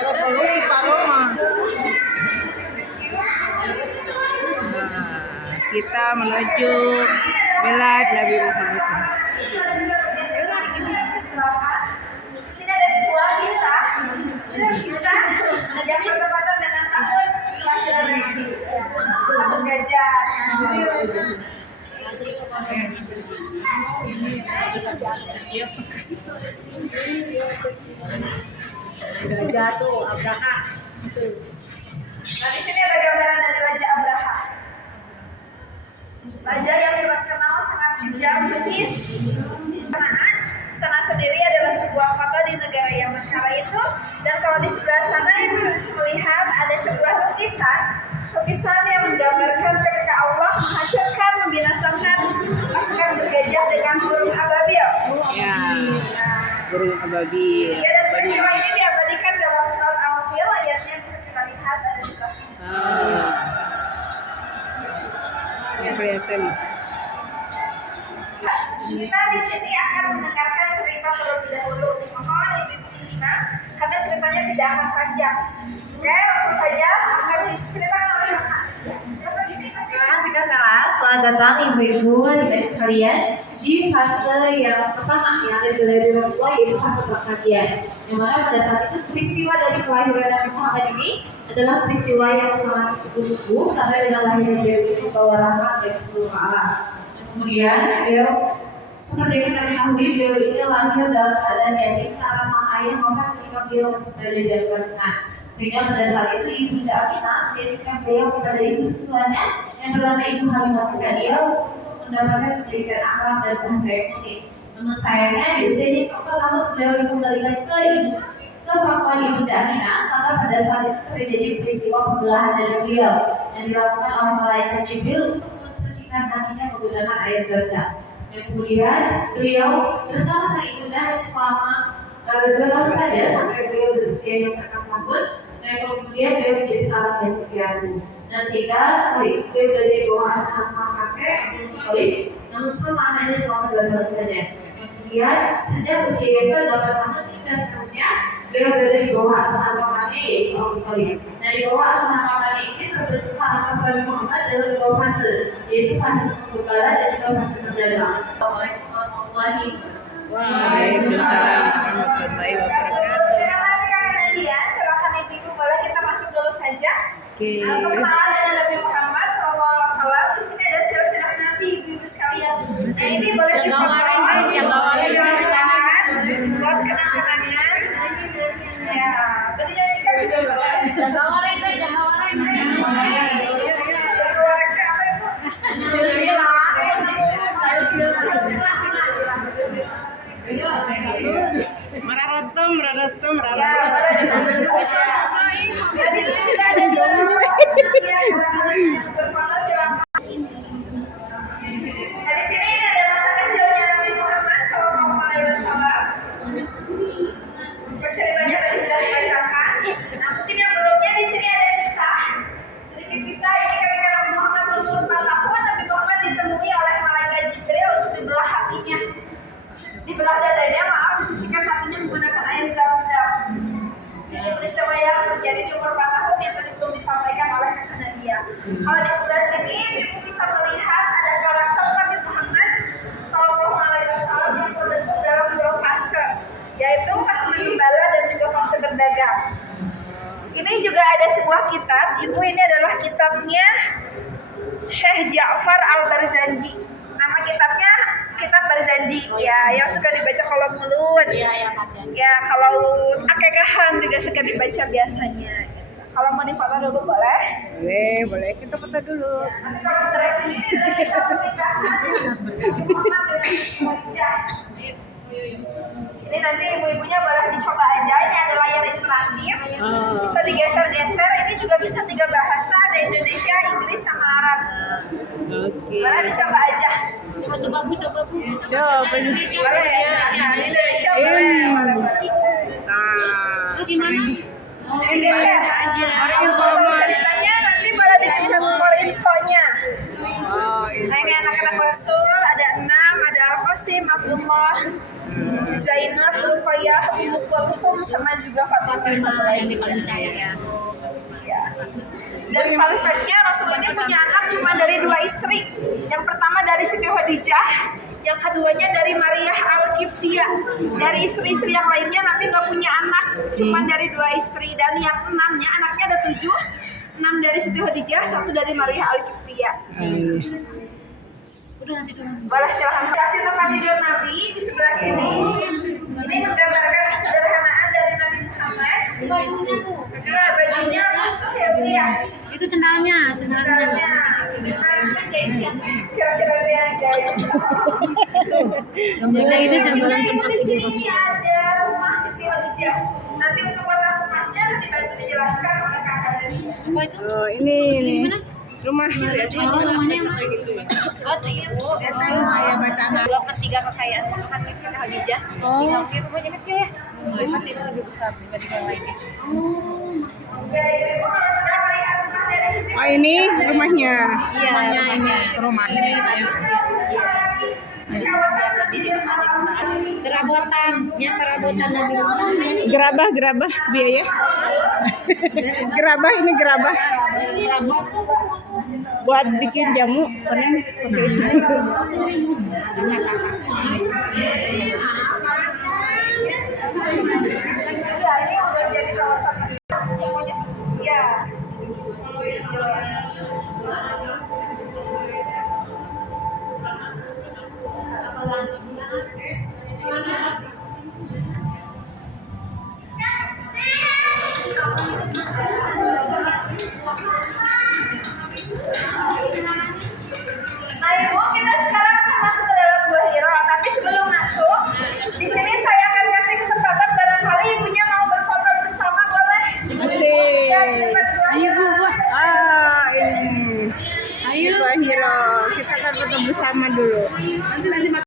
Kalau perlu di Paroma. Kita menuju Milad Nabi Muhammad SAW. Di sini ada sebuah kisah ada bertepatan dengan tahun kelahiran gajah. Gajah tuh Abraha. Nah di sini ada gambaran dari Raja Abraha. Raja yang terkenal sangat kejam, bengis. Sana sendiri adalah sebuah kota di negara Yaman kala itu, dan kalau di sebelah sana ibu bisa melihat ada sebuah lukisan yang menggambarkan ketika Allah menghancurkan, membinasakan pasukan bergajah dengan burung ababil. Ya, burung ababil. Ya, dan peristiwa ini diabadikan dalam surat Al-Fil, ayatnya bisa kita lihat ada di sebelah Ya, kelihatan. Kita di sini akan mendengarkan cerita terlebih dahulu. Mohon ibu Ina, karena ceritanya tidak akan panjang. Oke, langsung saja akan diceritakan oleh Kakak. Terima kasih Kak Sarah. Selamat datang ibu-ibu dan sekalian di fase yang pertama yang ada dari Rasulullah, yaitu fase pengkajian. Yang mana pada saat itu peristiwa dari kelahiran Nabi Muhammad ini adalah peristiwa yang sangat ditunggu karena dengan lahirnya dia itu membawa rahmat bagi seluruh alam. Kemudian beliau seperti yang kita ketahui, beliau ini lahir dalam keadaan yatim karena sang ayah maka ketika beliau masih berada di dalam kandungan. Sehingga pada saat itu Ibunda Aminah menitipkan beliau kepada ibu susuannya yang bernama Ibu Halimah Sa'diyah untuk mendapatkan pendidikan akhlak dan bahasa ekonomi. Namun sayangnya di usia ini lalu beliau dikembalikan ke pangkuan Ibunda Aminah karena pada saat itu terjadi peristiwa pembelahan dari beliau yang dilakukan oleh malaikat Jibril untuk mensucikan hatinya menggunakan air zam-zam. Dan kemudian beliau bersama sang ibunda selama 2 tahun saja sampai beliau berusia yang 6 tahun. Dan kemudian beliau menjadi sahabat dan piatu. Dan sehingga setelah itu beliau berada di bawah asuhan sang kakek Abdul Muthalib, namun sama anaknya selama 2 tahun saja. Kemudian sejak usia yang ke-8 tahun hingga seterusnya beliau berada di bawah asuhan pamannya yaitu Abu Thalib. Nah di bawah asuhan pamannya ini terbentuk harapan Nabi Muhammad dalam 2 fase, yaitu fase penggembala dan juga fase berdagang. Waalaikumsalam warahmatullahi wabarakatuh. Terima kasih Kak Nadia. Silakan ibu-ibu boleh kita masuk dulu saja. Oke. Untuk kenalan dengan Nabi Muhammad SAW. Di sini ada silsilah Nabi ibu-ibu sekalian. Nah ini boleh difoto. Buat kenang-kenangan. Ya, tadi dari kami dulu. Jaga wareng deh. Jaga wareng ke apa ibu? Mararotom. Ya, di sini juga ada 2 orang yang berfoto silakan. Nah, di sini ada masa kecilnya Nabi Muhammad SAW. Ceritanya tadi sudah dibacakan. Nah, mungkin yang belumnya di sini ada sedikit kisah ini ketika Nabi Muhammad berumur 4 tahun, Nabi Muhammad ditemui oleh malaikat Jibril untuk dibelah hatinya, dibelah dadanya, disucikan hatinya menggunakan air zam-zam. Ini peristiwa yang terjadi di umur 4 tahun yang tadi belum disampaikan oleh Kak Nadia. Kalau di sebelah sini, ibu bisa melihat ada karakter Nabi Muhammad SAW yang terbentuk dalam 2 fase, yaitu fase menggembala dan juga fase berdagang. Ini juga ada sebuah kitab, ibu ini adalah kitabnya Syekh Ja'far Al-Barzanji. Nama kitabnya Kitab Barzanji, ya, yang suka dibaca kalau mulut. Ya, kalau akekahan juga suka dibaca biasanya. Kalau mau difoto dulu boleh? Boleh kita foto dulu. Nanti kalau stres ini bisa ini nanti ibu-ibunya boleh dicoba aja. Ini ada layar interaktif, bisa digeser-geser. Ini juga bisa 3 bahasa, ada Indonesia, Inggris, sama Arab. Oke. Boleh dicoba aja. Coba Bu. Indonesia boleh ya. Indonesia boleh. Nah, Gimana? Indonesia aja. More info. Ceritanya nanti boleh dipencet more infonya. Oh Nah ini anak-anak Rasul, ada 6, ada Al-Qasim, Abdullah, Zainab, Ruqayyah, Ummu Kulthum, sama juga Fatimah. Ini paling sayang ya. Ya. Dan fun fact-nya Rasul ini punya anak cuma dari 2 istri. Yang pertama dari Siti Khadijah, yang keduanya dari Maria Al-Qibtiyah. Dari istri-istri yang lainnya Nabi nggak punya anak, cuma dari 2 istri. Dan yang 6-nya anaknya ada 7, 6 dari Siti Khadijah, 1 dari Maria Al-Qibtiyah. Boleh silahkan kasih tempat tidur Nabi di sebelah sini. Ini menggambarkan kesederhanaan dari Nabi Muhammad. Nah, bajunya musuh ya. Itu sendalnya. Kira-kira dia yang jahit. Gambarnya ini sambaran Kemudian tempat di tidur sini Rasul. ada rumah Siti Khadijah. Nanti untuk warna rumahnya dibantu dijelaskan oleh kakak dari. Apa itu? Oh, ini rumah. Rumahnya yang mana? Oh tuh ibu. ya bacaan. 2/3 kekayaan makan Siti Khadijah. Tinggal di rumahnya kecil ya. Masih itu lebih besar dibanding yang lainnya. Oh, ini rumahnya. Iya, ini rumahnya ini tadi. Jadi biar lebih dinikmati kembali. Perabotan Nabi Muhammad. Gerabah biaya. Gerabah gerabah. Buat bikin jamu, keren pakai itu. Nah Ibu, kita sekarang akan masuk ke dalam Gua Hiro. Tapi sebelum masuk, di sini saya akan kasih kesempatan barangkali ibunya mau berfoto bersama, boleh? Asik. Ya, di depan Gua Hiro. Ini. Ayo. Kita akan foto bersama dulu. Nanti